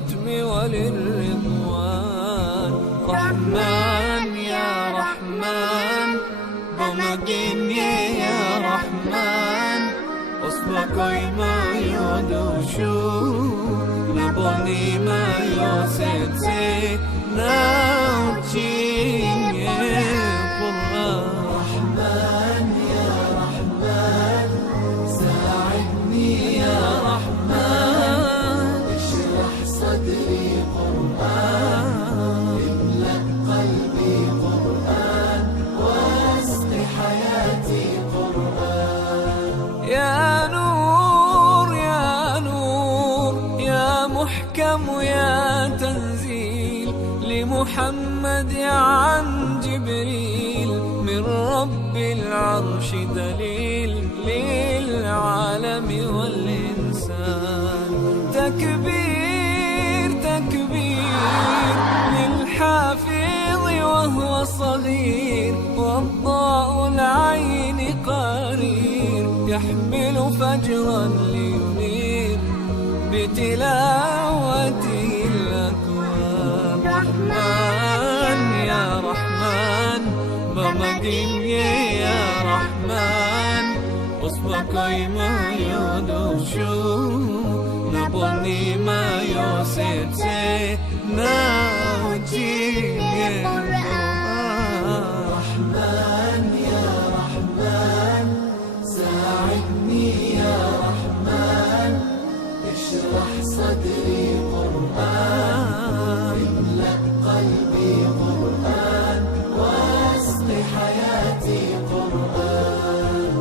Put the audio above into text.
للختم وللرضوان. رحمن يا رحمن بمجيني يا رحمن أصبحي ما يدوشو نبني ما يوسنسي ناوتشيني قرآن. رحمن يا رحمن ساعدني يا رحمن اشرح صدري قرآن املأ قلبي قرآن واسق حياتي قرآن. يا نور يا نور يا محكم يا تنزيل لمحمد عن جبريل من رب العرش دليل للعالم والإنسان. تكبير تكبير للحافظ وهو صغير والضاء العين قرير يحمل فجرا لينير بتلاوته الأكوان. رحمن يا رحمن بمجيني يا رحمن أصبحي ما يدوشو نبني ما يوسيتي ناوتيني قرآن. رحمن يا رحمن ساعدني يا رحمن اشرح صدري قرآن املأ قلبي قرآن واسق حياتي قرآن.